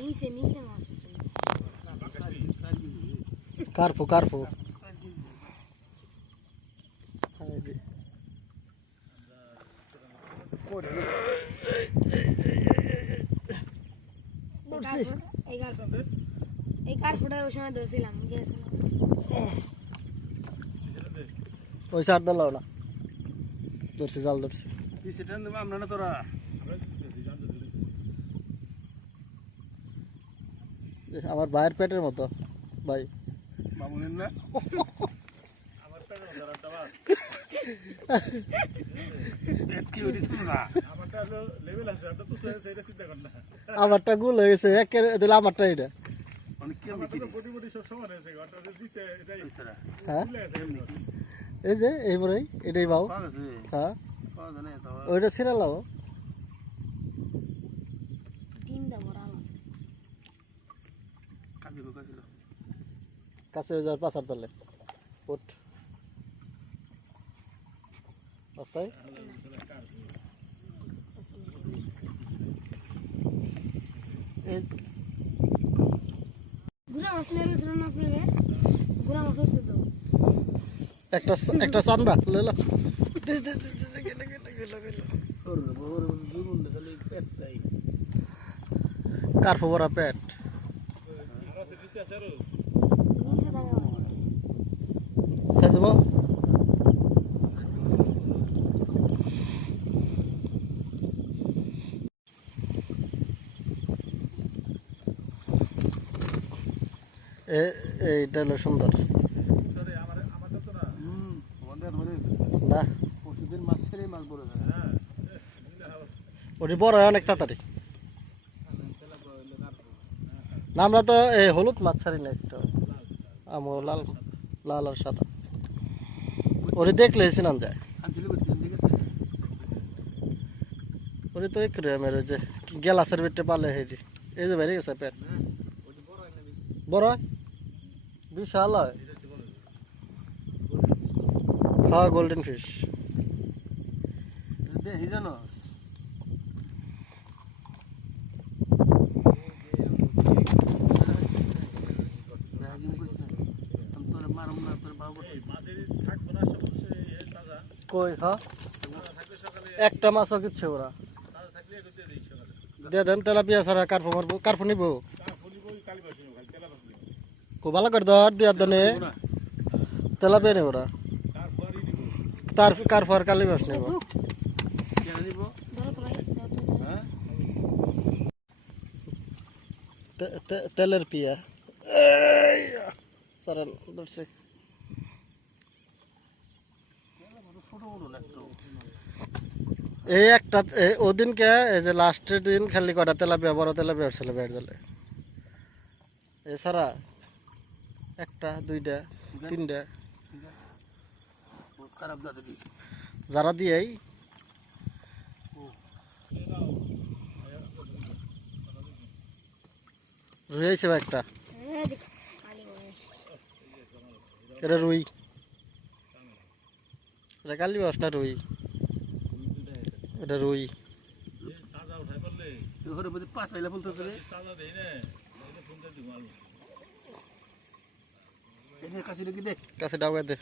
নিচে নিচে মাছ কার্পু কার্পু এই কার্পুটা ওই সময় ধরছিলাম ওই সার দল না ধরছি জাল ধরছি আমরা না তোরা আমার ভাইয়ের পেটের মতো ভাই মামুনের না আমারটা গুল হয়ে গেছে একের দিলে আমারটা এটা হ্যাঁ এই যে এইবারেই এটাই পাও হ্যাঁ ওইটা ছিঁড়ে লাও কাছে যাওয়ার পাশার তলে ওঠ রাস্তায় গুড়া মাছ নিয়ে রয়েছিল না আপনাদের গুড়া মাছ হচ্ছে তো একটা চান্দা লইল কার্পু ভরা পেট ছেড়ে দেবো এইটা হলো সুন্দর না পরশুদিন মাছ ছেড়ে মাছ বড় হয় ওটি বড় হয় অনেক তাড়াতাড়ি না আমরা তো এই হলুদ মাছ ছাড়ি না একটা আমো লাল লাল আর সাদা ওরে দেখলে সিনান যায় ওরে তো এক মেরে যে গেলাসের বেটে পালে হেরি এই যে বেরিয়ে গেছে পেট বড় হয় বিশাল হয় হ্যাঁ গোল্ডেন ফিশ দেখি জানো কই হ্যাঁ একটা মাছও কিচ্ছে ওরা দিয়ে দেন তেলাপিয়া ছাড়া কার্পু মারবো কার্পু নিব খুব ভালো করে ধর দিয়ে দেনে তেলাপিয়া নেব ওরা তার কার্পু আর কালি মাছ নেব তেলের পিয়া সারান ধরছে এই একটা ওদিনকে এই যে লাস্টের দিন খালি কটা তেলাপিয়া বড় তেলাপিয়া ছিল বেড় জলে এছাড়া একটা দুইটা তিনটা খারাপ জাতের যারা দিয়েই রুইছে একটা এটা রুই এটা কালি বাস না রুই এটা রুই পাতাইলে বলতে কাছে রেখে দে কাছে ডাউকা দে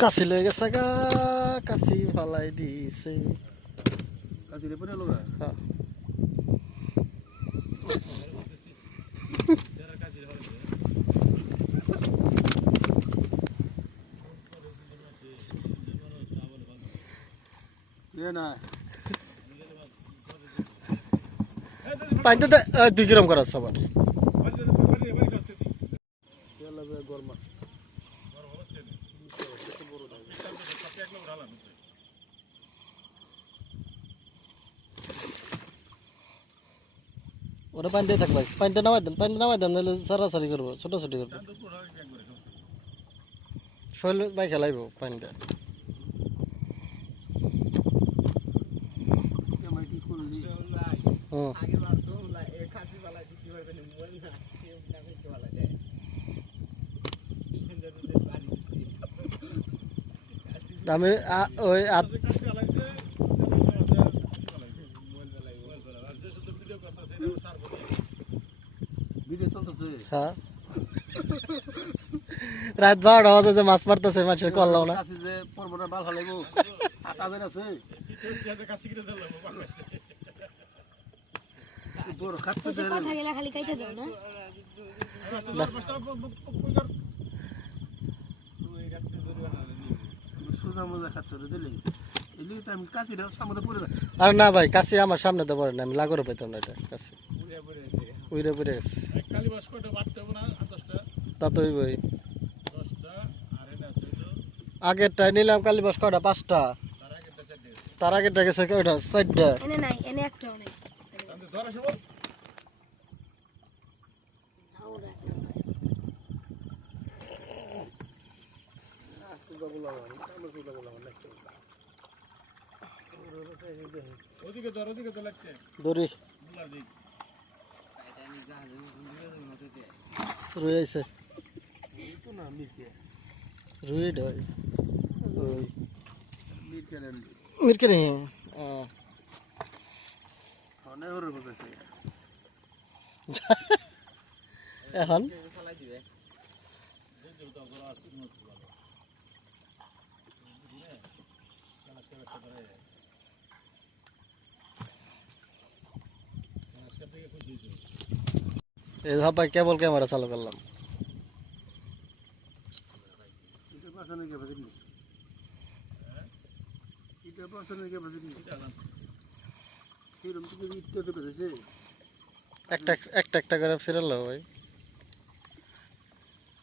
কাশি লয়ে গেছে গা কাশি ফালাই দিছে কাছে রে পড়ে লগা হ্যাঁ না পাইতে 2 গ্রাম করা সবার ওরা পানি দিয়ে থাকবে পানিতে নামাই দেন নাহলে সারাসারি করবো ছোটাছুটি করবো শৈল বাই খেলাইব পানি দিয়ে আমি ওই ভিডিও চলতেছে হ্যাঁ রাত 12টা বাজে যে মাছ মারতেছে মানুষের কল্লাও না কাছে যে পর্বটা বাল হালাইবো কাজের আছে বড় খাচ্ছে বেশি কথা গেলে খালি কাইটে দাও না সোজা মজা খাচ্ছে দিলে এলি তো আমি কাছে সামনে পড়ে যায় আর না ভাই কাছে আমার সামনে তো পড়ে না আমি লাগরে পাইতাম না এটা কাছে উইরে পড়ে গেছে তা তো হইবই আগেরটা নিলাম কালীবাস কয়টা 5টা তার আগেরটা গেছে কয়টা 4টা এনে নাই এনে একটা অনেক দড়ি রুই আইছে রুই ডই ওই মিরকে নেই অনেক ওর বলতেছে এখন এই ভাই কেবল ক্যামেরা চালু করলাম এটা পাশে কে বাজে এটা পাশে কে বাজে এরকম তো ইত্তে তো বেজেছে একটা একটা একটা করে সিরিয়াল লো ভাই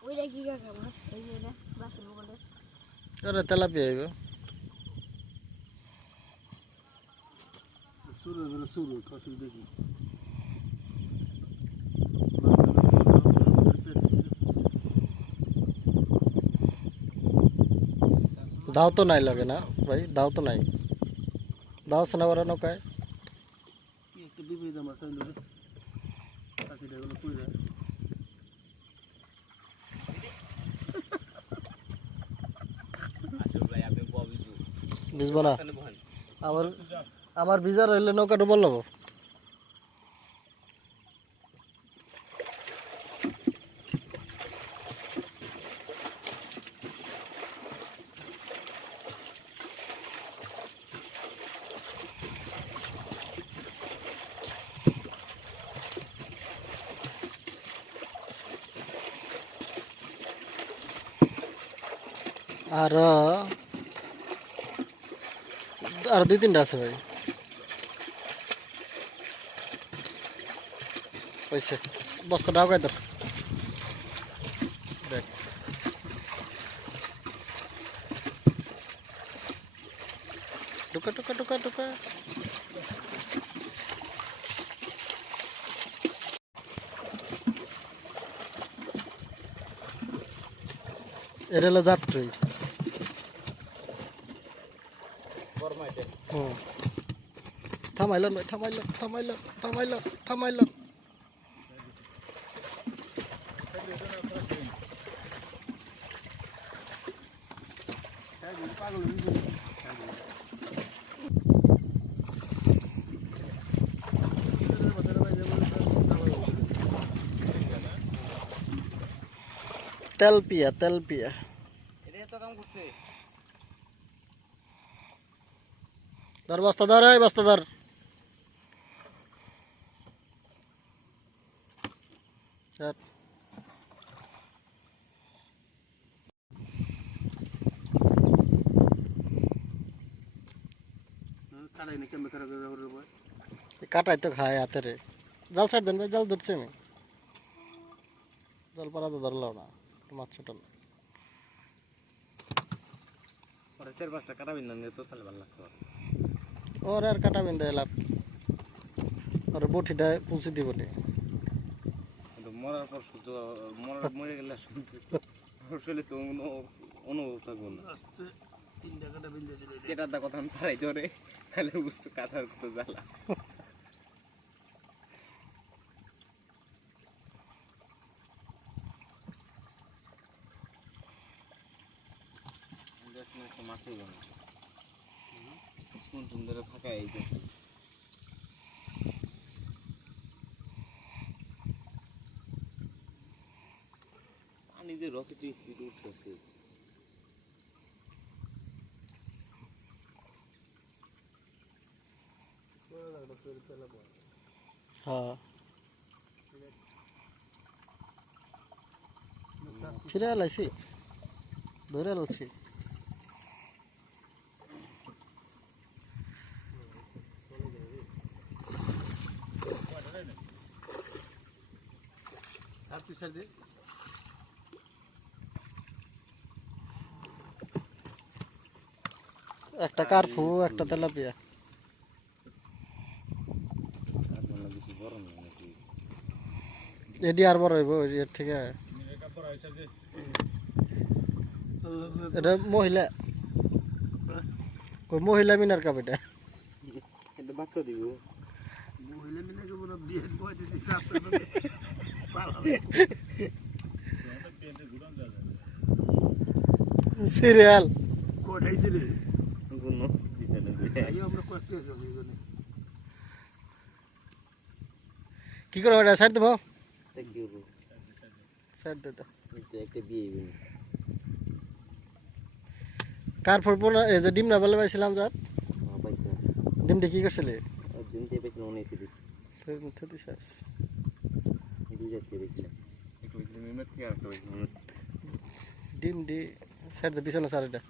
ওইটা কি কাকা মাছ এই যে এটা বাসের বগলে আরে তেলাপিয়া আইব শুরু কষ্ট দেখি দাও তো নাই লাগে না ভাই দাও তো নাই দাও সে না বড় নৌকায় একটা বিপরীত আমার চাইলো রে কাছে দেখলো কইরা বুঝবো না আমার আমার ভিজা রইলে নৌকা ডুবল নেবো আর আর 2-3টা আছে ভাই হয়েছে বস্তা ঢাকায় তোর দেখ ঢুকা ঢুকা ঢুকা ঢুকা এটা হলো যাত্রী থামাইলেন ভাই থামাইলেন থামাইলেন থামাইলেন থামাইলেন পাগল তেলপিয়া তেলপিয়া ধর বস্তা ধর এই বস্তা ধর ধর। কাটাই না কেমন খারাপ করে যাবো ভাই এই কাটাই তো খায় হাতে রে জাল ছাড় দেন ভাই জাল ধরছি আমি জল পাড়া তো ধরলাম না মাছ ছোট পরে 4-5টা কাটা বিন্দা নিয়ে তো তাহলে ভালো লাগতো ওর আর কাটা বিন্দা লাভ ওর বটি দেয় পুষি দিব নি কিন্তু মরার পর সূর্য মরে গেলে আসলে তো অনুভব থাকবো না আস্তে 3 টাকাটা বিল দিয়ে দিলে কেটার দা কথা আমি পারাই ধরে তাহলে বুঝতো কাঁথার কত জ্বালা মাছই গেল কোন সুন্দরে ফাঁকা এই যে পানি যে রকেট স্পিড উঠতেছে হ্যাঁ ফিরে এলাইছি ধরে এলাইছি আর তুই সাইড দে একটা কার্পু একটা তেলাপিয়া আর মনে বেশি গরম না নাকি এডি আর বড় হইব এর থেকে এটা মহিলা কই মহিলা মিনার কাপ এটা এটা বাচ্চা দিব মহিলা মিলে কে বড় বিয়ে কই দিছি রাস্তা পালাবে সিরিয়াল কোথাইছে রে গুনো দিতে দেবে আইও আমরা কষ্ট হইছে এইজন্য কি করো এটা সাইড দেবো থ্যাংক ইউ সাইড দে দাও। এটা একটা বিয়ে হইবে কার ফুটবল এই যে ডিম না বলে পাইছিলাম যাত পাইছে ডিমটা কি করছিলি আর দিন তে পেছনে অনেক দিস তুই মুখে দিছিস দুই জাতি পেছনে একটু পেছনে মিনিট কি আর একটা পেছনে ডিম ডি সাইড দে পিছনে সার এটা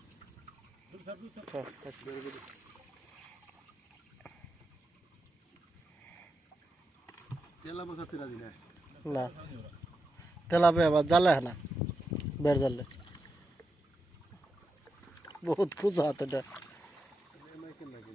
তেলা বসাতে রাজি না না তেলাপে আবার জালে না বেড় জালে বহুত খুঁজা হাত এটা মাইকেল লাগে